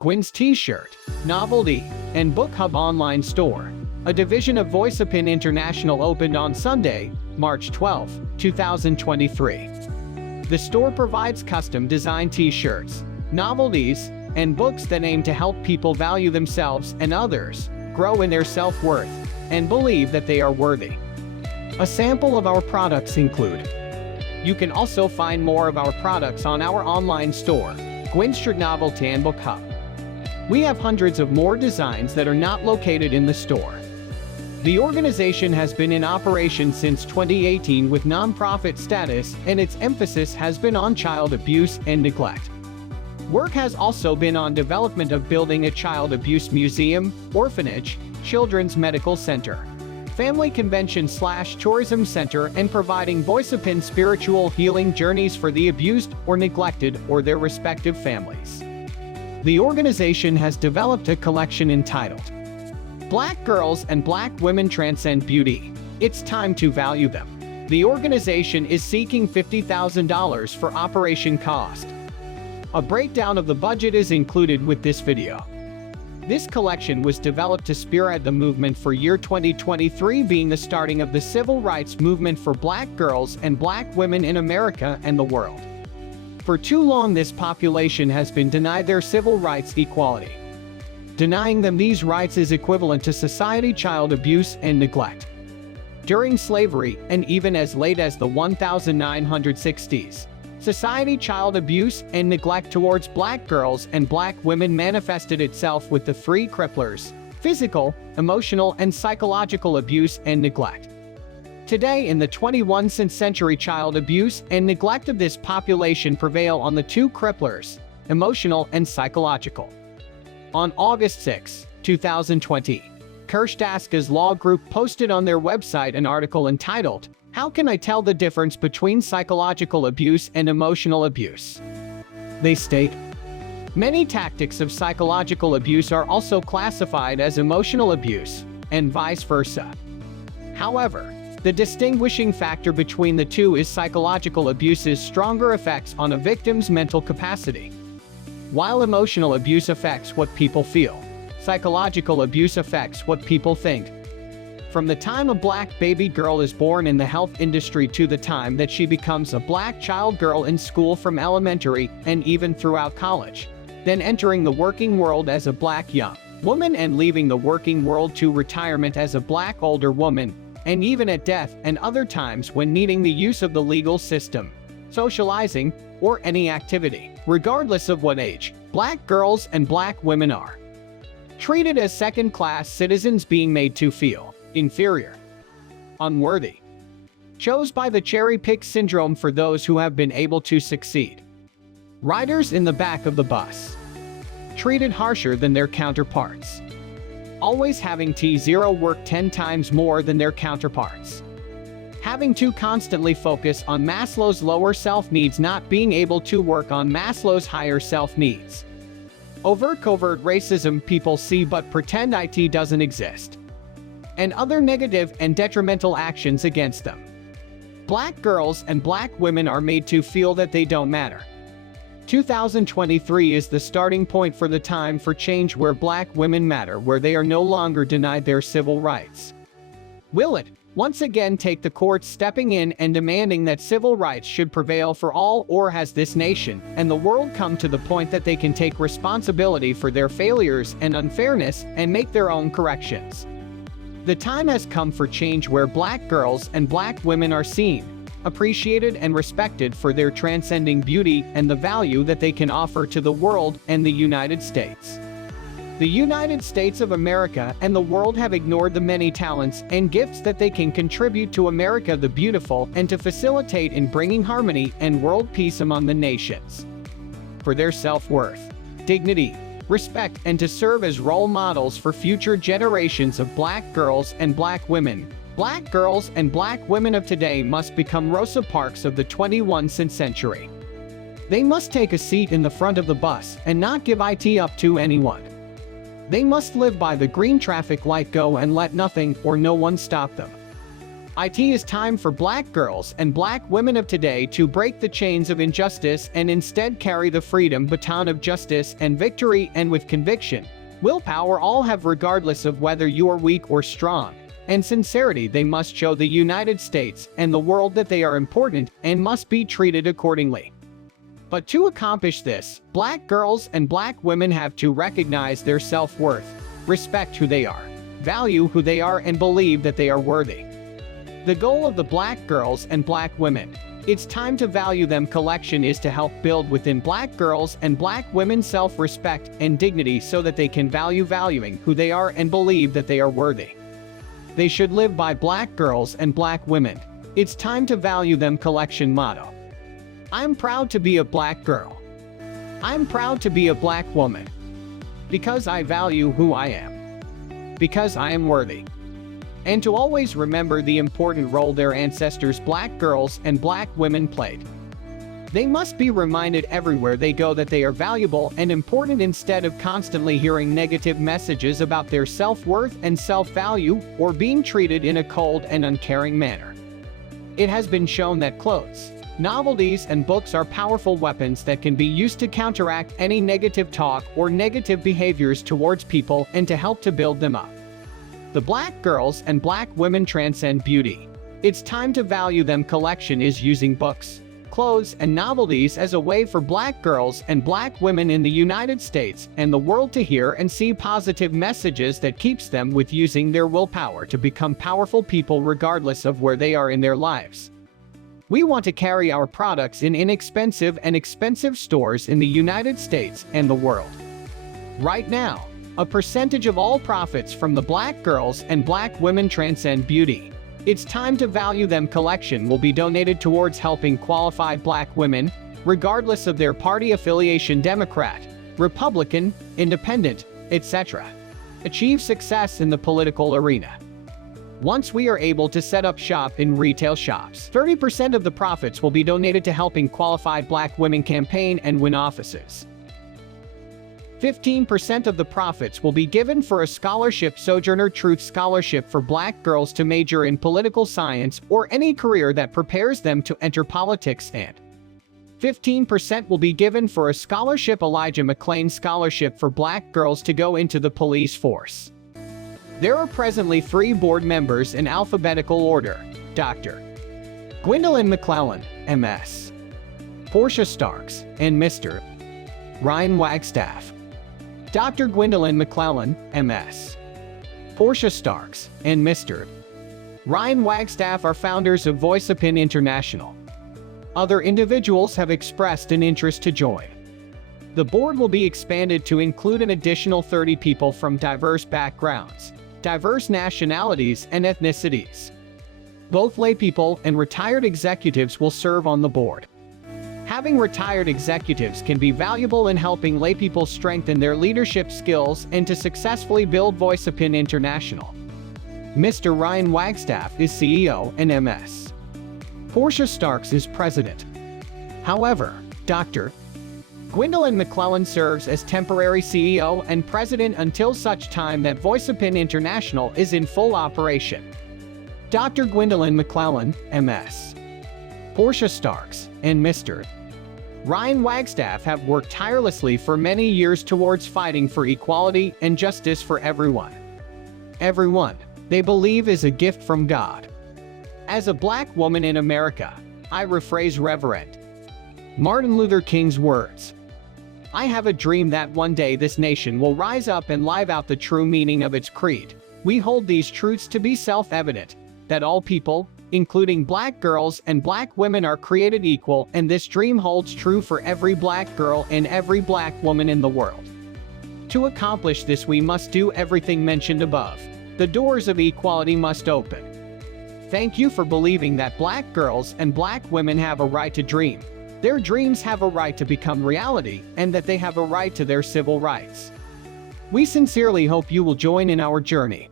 Gwen's T-shirt, novelty, and book hub online store. A division of VoiceUpin International opened on Sunday, March 12, 2023. The store provides custom-designed T-shirts, novelties, and books that aim to help people value themselves and others, grow in their self-worth, and believe that they are worthy. A sample of our products include. You can also find more of our products on our online store, Gwen's Novelty and Book Hub. We have hundreds of more designs that are not located in the store. The organization has been in operation since 2018 with nonprofit status, and its emphasis has been on child abuse and neglect. Work has also been on development of building a child abuse museum, orphanage, children's medical center, family convention/tourism center, and providing VoiceUpin spiritual healing journeys for the abused or neglected or their respective families. The organization has developed a collection entitled Black Girls and Black Women Transcend Beauty. It's time to value them. The organization is seeking $50,000 for operation cost. A breakdown of the budget is included with this video. This collection was developed to spearhead the movement for year 2023, being the starting of the civil rights movement for Black girls and Black women in America and the world. For too long, this population has been denied their civil rights equality. Denying them these rights is equivalent to society child abuse and neglect. During slavery, and even as late as the 1960s, society child abuse and neglect towards Black girls and Black women manifested itself with the three cripplers: physical, emotional, and psychological abuse and neglect. Today, in the 21st century, child abuse and neglect of this population prevail on the two cripplers: emotional and psychological. On August 6, 2020, Kirshdaska's Law Group posted on their website an article entitled, "How can I tell the difference between psychological abuse and emotional abuse?" They state, "Many tactics of psychological abuse are also classified as emotional abuse, and vice versa. However, the distinguishing factor between the two is psychological abuse's stronger effects on a victim's mental capacity. While emotional abuse affects what people feel, psychological abuse affects what people think. From the time a Black baby girl is born in the health industry to the time that she becomes a Black child girl in school, from elementary and even throughout college, then entering the working world as a Black young woman and leaving the working world to retirement as a Black older woman, and even at death and other times when needing the use of the legal system, socializing, or any activity, regardless of what age, Black girls and Black women are treated as second-class citizens, being made to feel inferior, unworthy, chose by the cherry-pick syndrome for those who have been able to succeed. Riders in the back of the bus, treated harsher than their counterparts, always having T0 work 10 times more than their counterparts, having to constantly focus on Maslow's lower self-needs, not being able to work on Maslow's higher self-needs. Covert racism people see but pretend it doesn't exist, and other negative and detrimental actions against them. Black girls and Black women are made to feel that they don't matter. 2023 is the starting point for the time for change, where Black women matter, where they are no longer denied their civil rights. Will it once again take the courts stepping in and demanding that civil rights should prevail for all, or has this nation and the world come to the point that they can take responsibility for their failures and unfairness and make their own corrections? The time has come for change, where Black girls and Black women are seen, appreciated, and respected for their transcending beauty and the value that they can offer to the world and the United States. The United States of America and the world have ignored the many talents and gifts that they can contribute to America the beautiful, and to facilitate in bringing harmony and world peace among the nations. For their self-worth, dignity, respect, and to serve as role models for future generations of Black girls and Black women, Black girls and Black women of today must become Rosa Parks of the 21st century. They must take a seat in the front of the bus and not give it up to anyone. They must live by the green traffic light, go and let nothing or no one stop them. It is time for black girls and black women of today to break the chains of injustice and instead carry the freedom baton of justice and victory, and with conviction, willpower all have, regardless of whether you are weak or strong, and sincerity they must show the United States and the world that they are important and must be treated accordingly. But to accomplish this, black girls and black women have to recognize their self-worth, respect who they are, value who they are, and believe that they are worthy. The goal of the black girls and black women, it's time to value them collection, is to help build within black girls and black women self-respect and dignity so that they can valuing who they are and believe that they are worthy. They should live by black girls and black women. It's time to value them collection motto. I'm proud to be a black girl. I'm proud to be a black woman. Because I value who I am. Because I am worthy. And to always remember the important role their ancestors, black girls and black women, played. They must be reminded everywhere they go that they are valuable and important, instead of constantly hearing negative messages about their self-worth and self-value, or being treated in a cold and uncaring manner. It has been shown that clothes, novelties, and books are powerful weapons that can be used to counteract any negative talk or negative behaviors towards people and to help to build them up. The Black Girls and Black Women Transcend Beauty. It's time to value them collection is using books, clothes, and novelties as a way for black girls and black women in the United States and the world to hear and see positive messages that keeps them with using their willpower to become powerful people regardless of where they are in their lives. We want to carry our products in inexpensive and expensive stores in the United States and the world. Right now, a percentage of all profits from the Black Girls and Black Women Transcend Beauty. It's time to value them collection will be donated towards helping qualified black women, regardless of their party affiliation, Democrat, Republican, Independent, etc., achieve success in the political arena. Once we are able to set up shop in retail shops, 30% of the profits will be donated to helping qualified black women campaign and win offices. 15% of the profits will be given for a scholarship, Sojourner Truth Scholarship, for black girls to major in political science or any career that prepares them to enter politics, and 15% will be given for a scholarship, Elijah McClain Scholarship, for black girls to go into the police force. There are presently 3 board members in alphabetical order: Dr. Gwendolyn McClellan, MS, Portia Starks, and Mr. Ryan Wagstaff. Dr. Gwendolyn McClellan, MS, Portia Starks, and Mr. Ryan Wagstaff are founders of VoiceOpin International. Other individuals have expressed an interest to join. The board will be expanded to include an additional 30 people from diverse backgrounds, diverse nationalities, and ethnicities. Both laypeople and retired executives will serve on the board. Having retired executives can be valuable in helping laypeople strengthen their leadership skills and to successfully build VoiceOpin International. Mr. Ryan Wagstaff is CEO and MS. Portia Starks is president. However, Dr. Gwendolyn McClellan serves as temporary CEO and president until such time that VoiceOpin International is in full operation. Dr. Gwendolyn McClellan, MS, Portia Starks, and Mr. Ryan Wagstaff have worked tirelessly for many years towards fighting for equality and justice for everyone. Everyone, they believe, is a gift from God. As a black woman in America, I rephrase Reverend Martin Luther King's words. I have a dream that one day this nation will rise up and live out the true meaning of its creed. We hold these truths to be self-evident, that all people, including black girls and black women, are created equal, and this dream holds true for every black girl and every black woman in the world. To accomplish this, we must do everything mentioned above. The doors of equality must open. Thank you for believing that black girls and black women have a right to dream. Their dreams have a right to become reality, and that they have a right to their civil rights. We sincerely hope you will join in our journey.